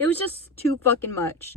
It was just too fucking much.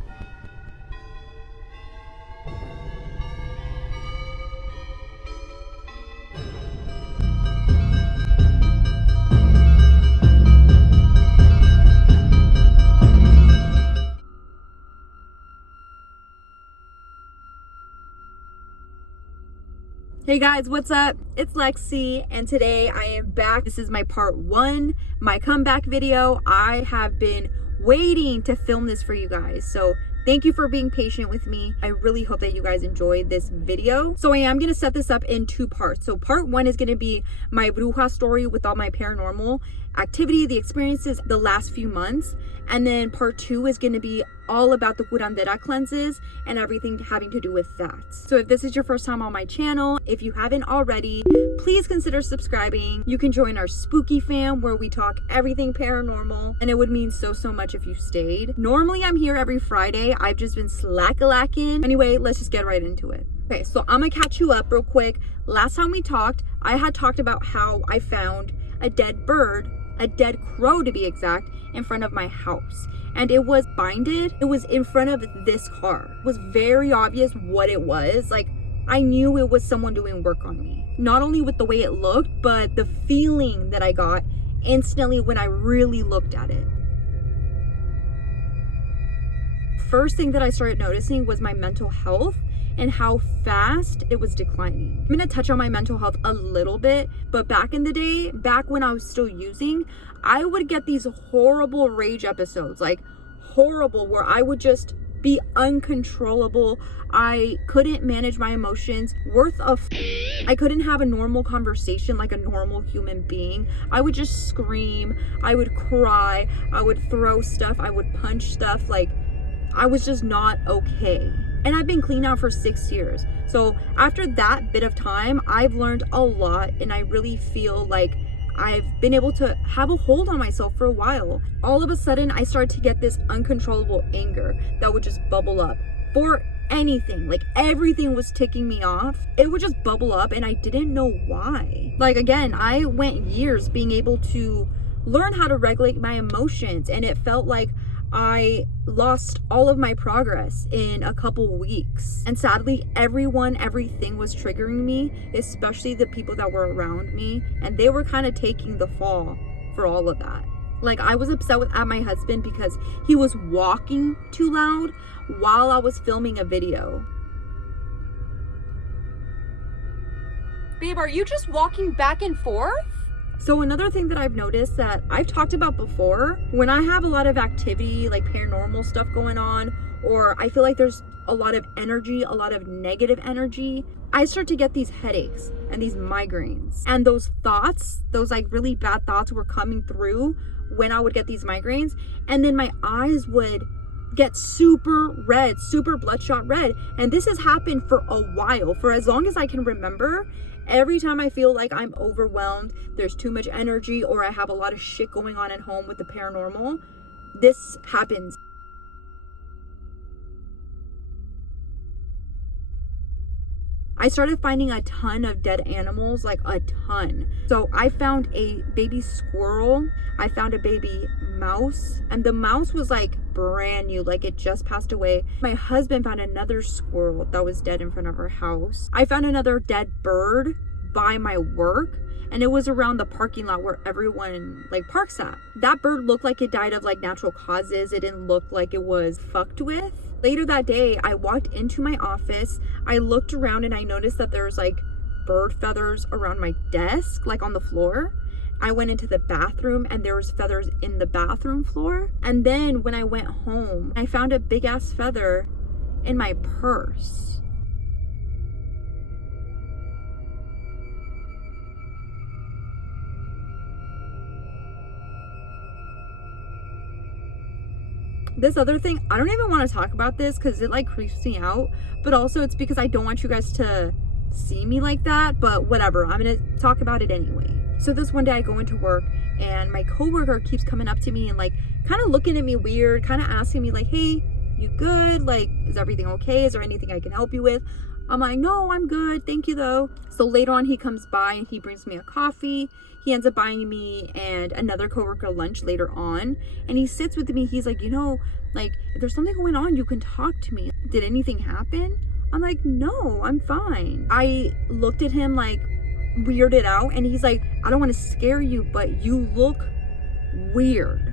Hey guys, what's up? It's Lexi, and today I am back. This is my part 1, my comeback video. I have been waiting to film this for you guys, so thank you for being patient with me. I really hope that you guys enjoyed this video. So I am going to set this up in 2 parts. So part 1 is going to be my bruja story with all my paranormal activity, the experiences the last few months. And then part 2 is going to be all about the curandera cleanses and everything having to do with that. So if this is your first time on my channel, if you haven't already, please consider subscribing. You can join our spooky fam where we talk everything paranormal, and it would mean so much if you stayed. Normally I'm here every Friday. I've just been slack-a-lacking. Anyway, let's just get right into it. Okay, so I'm gonna catch you up real quick. Last time we talked, I had talked about how I found a dead bird, a dead crow to be exact, in front of my house. And it was binded. It was in front of this car. It was very obvious what it was. Like, I knew it was someone doing work on me. Not only with the way it looked, but the feeling that I got instantly when I really looked at it. First thing that I started noticing was my mental health and how fast it was declining. I'm gonna touch on my mental health a little bit, but back in the day, back when I was still using, I would get these horrible rage episodes, like horrible, where I would just be uncontrollable. I couldn't manage my emotions I couldn't have a normal conversation like a normal human being. I would just scream, I would cry, I would throw stuff, I would punch stuff. Like, I was just not okay. And I've been clean now for 6 years. So after that bit of time, I've learned a lot, and I really feel like I've been able to have a hold on myself for a while. All of a sudden, I started to get this uncontrollable anger that would just bubble up for anything. Like, everything was ticking me off. It would just bubble up, and I didn't know why. Like, again, I went years being able to learn how to regulate my emotions, and it felt like I lost all of my progress in a couple weeks. And sadly, everything was triggering me, especially the people that were around me. And they were kind of taking the fall for all of that. Like, I was upset at my husband because he was walking too loud while I was filming a video. Babe, are you just walking back and forth? So another thing that I've noticed that I've talked about before, when I have a lot of activity, like paranormal stuff going on, or I feel like there's a lot of energy, a lot of negative energy, I start to get these headaches and these migraines. And those thoughts, those like really bad thoughts were coming through when I would get these migraines. And then my eyes would get super red, super bloodshot red. And this has happened for a while, for as long as I can remember. Every time I feel like I'm overwhelmed, there's too much energy, or I have a lot of shit going on at home with the paranormal, this happens. I started finding a ton of dead animals, like a ton. So I found a baby squirrel, I found a baby mouse, and the mouse was like brand new, like it just passed away. My husband found another squirrel that was dead in front of our house. I found another dead bird by my work, and it was around the parking lot where everyone like parks at. That bird looked like it died of like natural causes. It didn't look like it was fucked with. Later that day, I walked into my office, I looked around, and I noticed that there was like bird feathers around my desk, like on the floor. I went into the bathroom and there was feathers in the bathroom floor. And then when I went home, I found a big ass feather in my purse. This other thing, I don't even want to talk about this because it like creeps me out, but also it's because I don't want you guys to see me like that, but whatever, I'm gonna talk about it anyway. So this one day I go into work and my coworker keeps coming up to me and like kind of looking at me weird, kind of asking me like, hey, you good? Like, is everything okay? Is there anything I can help you with? I'm like, no, I'm good, thank you though. So later on he comes by and he brings me a coffee. He ends up buying me and another coworker lunch later on, and he sits with me. He's like, you know, like, if there's something going on, you can talk to me. Did anything happen? I'm like, no, I'm fine. I looked at him like weirded out, and he's like, I don't want to scare you, but you look weird.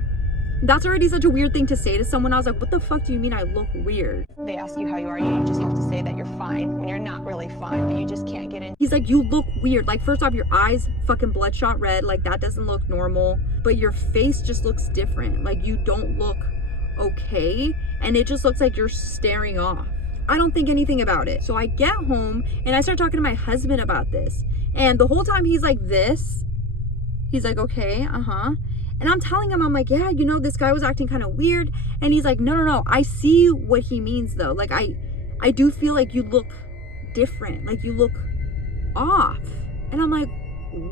That's already such a weird thing to say to someone. I was like, what the fuck do you mean I look weird? They ask you how you are, you just have to say that you're fine when you're not really fine, but you just can't get in. He's like, you look weird. Like, first off, your eyes fucking bloodshot red. Like, that doesn't look normal. But your face just looks different. Like, you don't look okay. And it just looks like you're staring off. I don't think anything about it. So I get home and I start talking to my husband about this. And the whole time he's like this. He's like, okay, And I'm telling him, I'm like, yeah, you know, this guy was acting kind of weird. And he's like, no, I see what he means though. Like, I do feel like you look different. Like, you look off. And I'm like,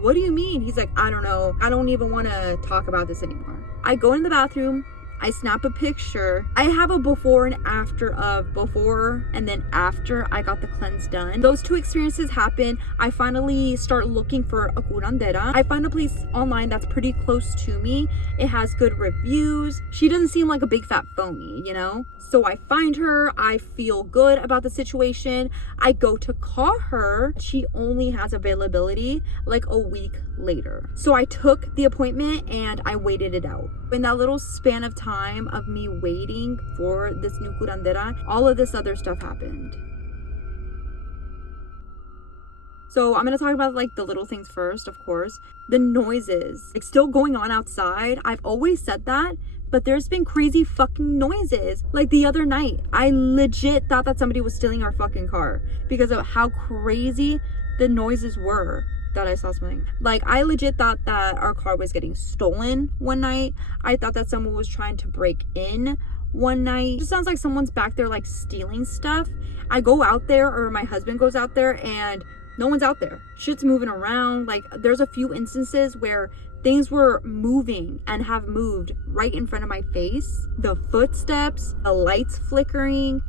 what do you mean? He's like, I don't know. I don't even want to talk about this anymore. I go in the bathroom. I snap a picture. I have a before and after of before and then after I got the cleanse done. Those two experiences happen. I finally start looking for a curandera. I find a place online that's pretty close to me. It has good reviews. She doesn't seem like a big fat phony, you know? So I find her. I feel good about the situation. I go to call her. She only has availability like a week later. So I took the appointment and I waited it out. In that little span of time of me waiting for this new curandera, all of this other stuff happened. So I'm going to talk about like the little things first, of course. The noises, like still going on outside. I've always said that, but there's been crazy fucking noises. Like the other night, I legit thought that somebody was stealing our fucking car because of how crazy the noises were. That I saw something. Like, I legit thought that our car was getting stolen one night. I thought that someone was trying to break in one night. It just sounds like someone's back there like stealing stuff. I go out there, or my husband goes out there, and no one's out there. Shit's moving around. Like, there's a few instances where things were moving and have moved right in front of my face. The footsteps, the lights flickering.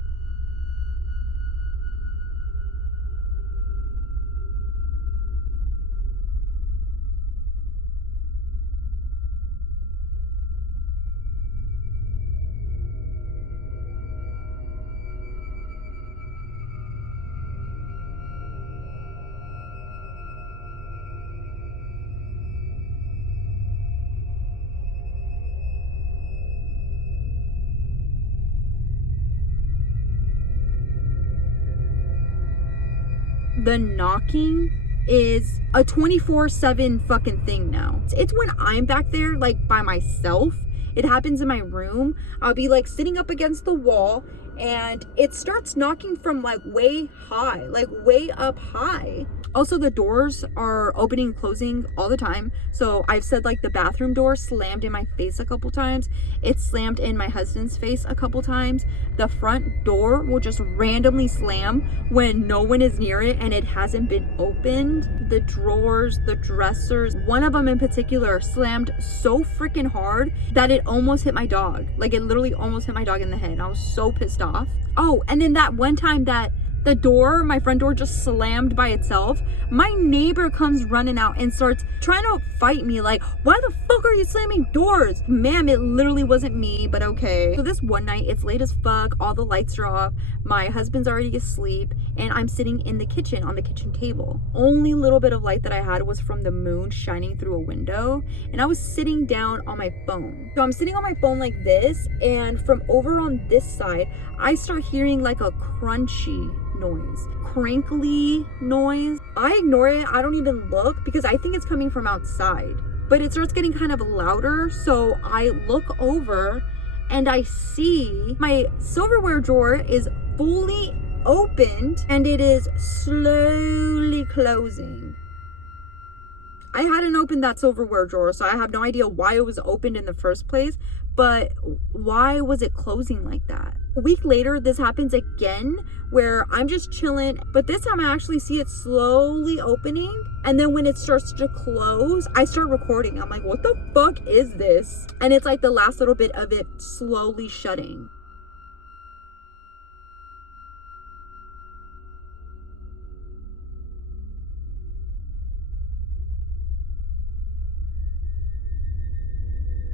The knocking is a 24/7 fucking thing now. It's when I'm back there like by myself. It happens in my room. I'll be like sitting up against the wall and it starts knocking from like way high, like way up high. Also, the doors are opening and closing all the time. So I've said like the bathroom door slammed in my face a couple times. It slammed in my husband's face a couple times. The front door will just randomly slam when no one is near it and it hasn't been opened. The drawers, the dressers, one of them in particular slammed so freaking hard that it almost hit my dog. Like, it literally almost hit my dog in the head. I was so pissed off. Oh, and then that one time that the door, my front door, just slammed by itself. My neighbor comes running out and starts trying to fight me. Like, why the fuck are you slamming doors? Ma'am, it literally wasn't me, but okay. So this one night, it's late as fuck. All the lights are off. My husband's already asleep. And I'm sitting in the kitchen on the kitchen table. Only little bit of light that I had was from the moon shining through a window. And I was sitting down on my phone. So I'm sitting on my phone like this. And from over on this side, I start hearing like a crunchy noise, crinkly noise. I ignore it. I don't even look because I think it's coming from outside, but it starts getting kind of louder. So I look over and I see my silverware drawer is fully opened and it is slowly closing. I hadn't opened that silverware drawer, so I have no idea why it was opened in the first place, but why was it closing like that? A week later, this happens again where I'm just chilling, but this time I actually see it slowly opening. And then when it starts to close, I start recording. I'm like, what the fuck is this? And it's like the last little bit of it slowly shutting.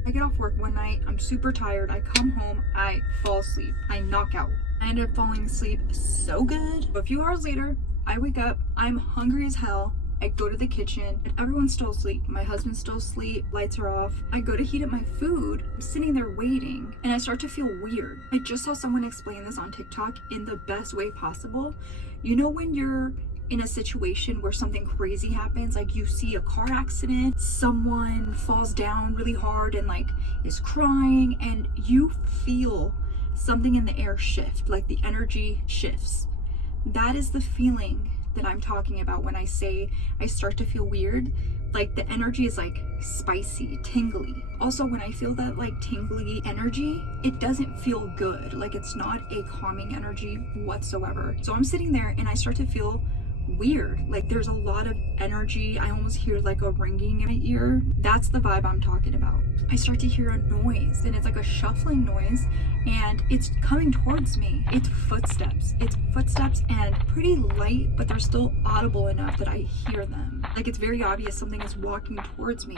I get off work one night, I'm super tired, I come home, I fall asleep, I knock out. I ended up falling asleep so good. A few hours later, I wake up, I'm hungry as hell. I go to the kitchen and everyone's still asleep. My husband's still asleep, lights are off. I go to heat up my food. I'm sitting there waiting and I start to feel weird. I just saw someone explain this on TikTok in the best way possible. You know when you're in a situation where something crazy happens, like you see a car accident, someone falls down really hard and like is crying, and you feel something in the air shift, like the energy shifts. That is the feeling that I'm talking about when I say I start to feel weird. Like the energy is like spicy, tingly. Also, when I feel that like tingly energy, it doesn't feel good. Like it's not a calming energy whatsoever. So I'm sitting there and I start to feel weird. Like there's a lot of energy. I almost hear like a ringing in my ear. That's the vibe I'm talking about. I start to hear a noise and it's like a shuffling noise and it's coming towards me. It's footsteps and pretty light, but they're still audible enough that I hear them. Like it's very obvious something is walking towards me,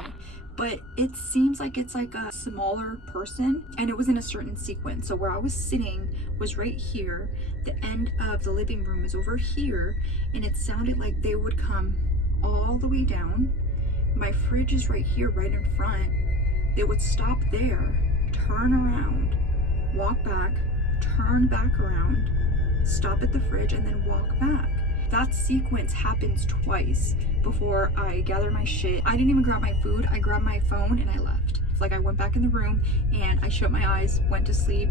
but it seems like it's like a smaller person, and it was in a certain sequence. So where I was sitting was right here. The end of the living room is over here, and it sounded like they would come all the way down. My fridge is right here, right in front. They would stop there, turn around, walk back, turn back around, stop at the fridge, and then walk back. That sequence happens twice before I gather my shit. I didn't even grab my food. I grabbed my phone and I left. It's like I went back in the room and I shut my eyes, went to sleep,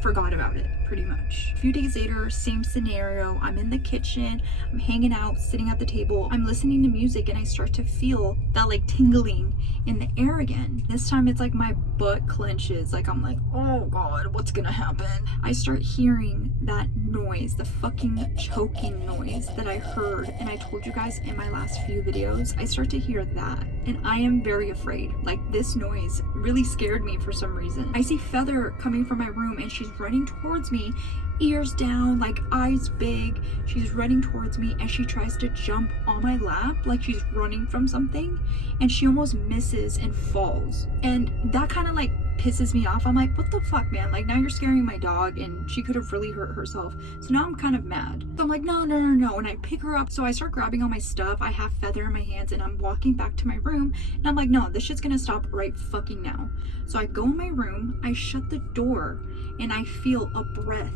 forgot about it pretty much. A few days later, same scenario. I'm in the kitchen, I'm hanging out, sitting at the table, I'm listening to music, and I start to feel that like tingling in the air again. This time it's like my butt clenches. Like I'm like, oh God, what's gonna happen? I start hearing that noise, the fucking choking noise that I heard, and I told you guys in my last few videos. I start to hear that and I am very afraid. Like this noise really scared me for some reason. I see Feather coming from my room and she's running towards me, ears down, like eyes big. She's running towards me and she tries to jump on my lap like she's running from something, and she almost misses and falls. And that kind of like pisses me off. I'm like, what the fuck, man? Like now you're scaring my dog and she could have really hurt herself. So now I'm kind of mad. So I'm like, no. And I pick her up. So I start grabbing all my stuff. I have Feather in my hands and I'm walking back to my room. And I'm like, no, this shit's gonna stop right fucking now. So I go in my room, I shut the door, and I feel a breath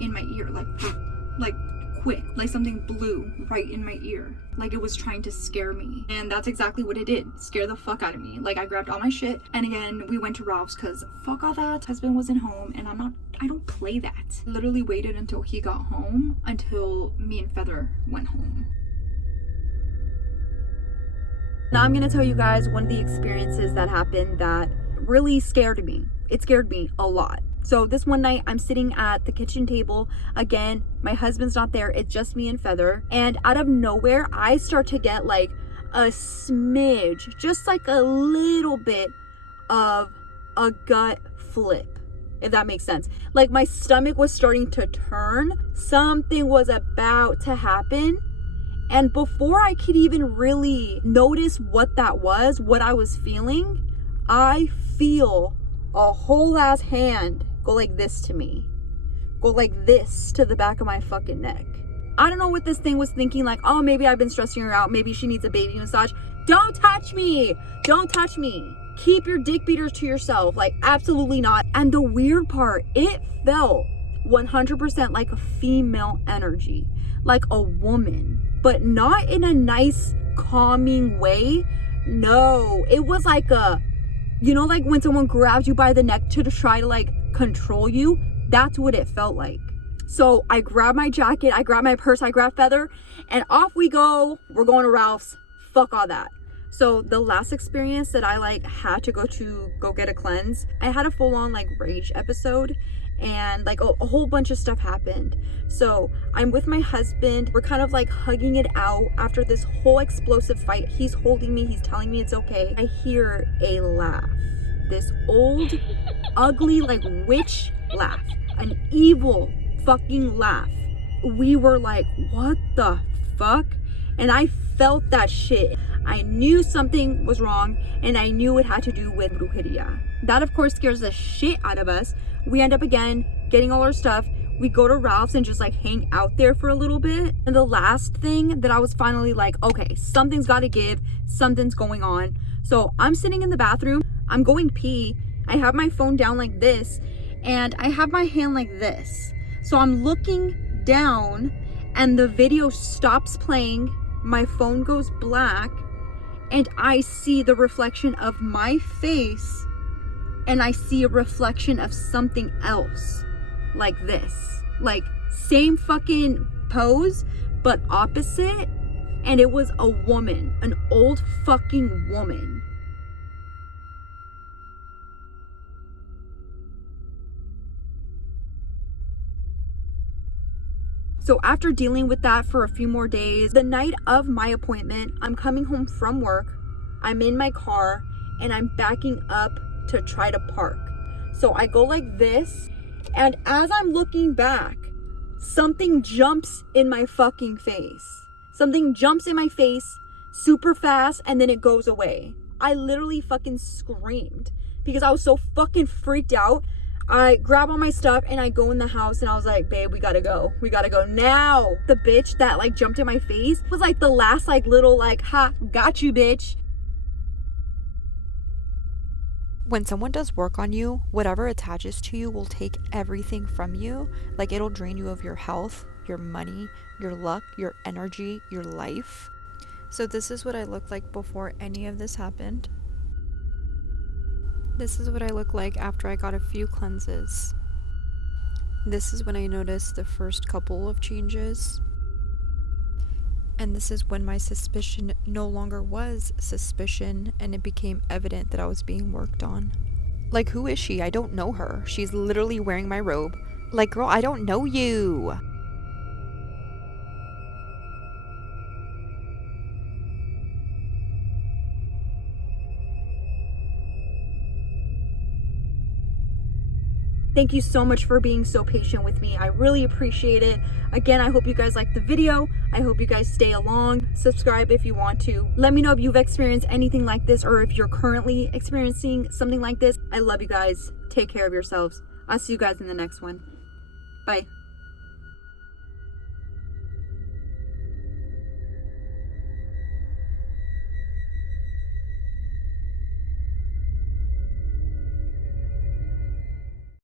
in my ear, like quick, like something blew right in my ear, like it was trying to scare me. And that's exactly what it did, scare the fuck out of me. Like I grabbed all my shit and again we went to Ralph's because fuck all that, husband wasn't home and I don't play that. Literally waited until he got home, until me and Feather went home. Now I'm gonna tell you guys one of the experiences that happened that really scared me. It scared me a lot. So this one night I'm sitting at the kitchen table. Again, my husband's not there. It's just me and Feather. And out of nowhere, I start to get like a smidge, just like a little bit of a gut flip, if that makes sense. Like my stomach was starting to turn. Something was about to happen. And before I could even really notice what that was, what I was feeling, I feel a whole ass hand go like this to me, go like this to the back of my fucking neck. I don't know what this thing was thinking, like, oh, maybe I've been stressing her out, maybe she needs a baby massage. Don't touch me, don't touch me. Keep your dick beaters to yourself. Like, absolutely not. And the weird part, it felt 100% like a female energy, like a woman, but not in a nice calming way. No, it was like a, you know, like when someone grabs you by the neck to try to like control you. That's what it felt like. So I grab my jacket, I grab my purse, I grab Feather, and off we go. We're going to Ralph's. Fuck all that. So the last experience that I like had to go get a cleanse, I had a full-on like rage episode, and like a whole bunch of stuff happened. So I'm with my husband, we're kind of like hugging it out after this whole explosive fight. He's holding me, he's telling me it's okay. I hear a laugh, this old ugly like witch laugh, an evil fucking laugh. We were like, what the fuck? And I felt that shit. I knew something was wrong, and I knew it had to do with brujeria. That of course scares the shit out of us. We end up again getting all our stuff. We go to Ralph's and just like hang out there for a little bit. And the last thing that I was finally like, okay, something's got to give, something's going on. So I'm sitting in the bathroom, I'm going pee, I have my phone down like this, and I have my hand like this. So I'm looking down and the video stops playing, my phone goes black, and I see the reflection of my face, and I see a reflection of something else like this. Like same fucking pose, but opposite. And it was a woman, an old fucking woman. So after dealing with that for a few more days, the night of my appointment, I'm coming home from work, I'm in my car, and I'm backing up to try to park. So I go like this, and as I'm looking back, something jumps in my fucking face. Something jumps in my face super fast, and then it goes away. I literally fucking screamed because I was so fucking freaked out. I grab all my stuff and I go in the house, and I was like, babe, we gotta go now. The bitch that like jumped in my face was like the last like little like, ha, got you, bitch. When someone does work on you, whatever attaches to you will take everything from you. Like it'll drain you of your health, your money, your luck, your energy, your life. So this is what I looked like before any of this happened. This is what I look like after I got a few cleanses. This is when I noticed the first couple of changes. And this is when my suspicion no longer was suspicion, and it became evident that I was being worked on. Like, who is she? I don't know her. She's literally wearing my robe. Like, girl, I don't know you. Thank you so much for being so patient with me. I really appreciate it. Again, I hope you guys liked the video. I hope you guys stay along. Subscribe if you want to. Let me know if you've experienced anything like this, or if you're currently experiencing something like this. I love you guys. Take care of yourselves. I'll see you guys in the next one. Bye.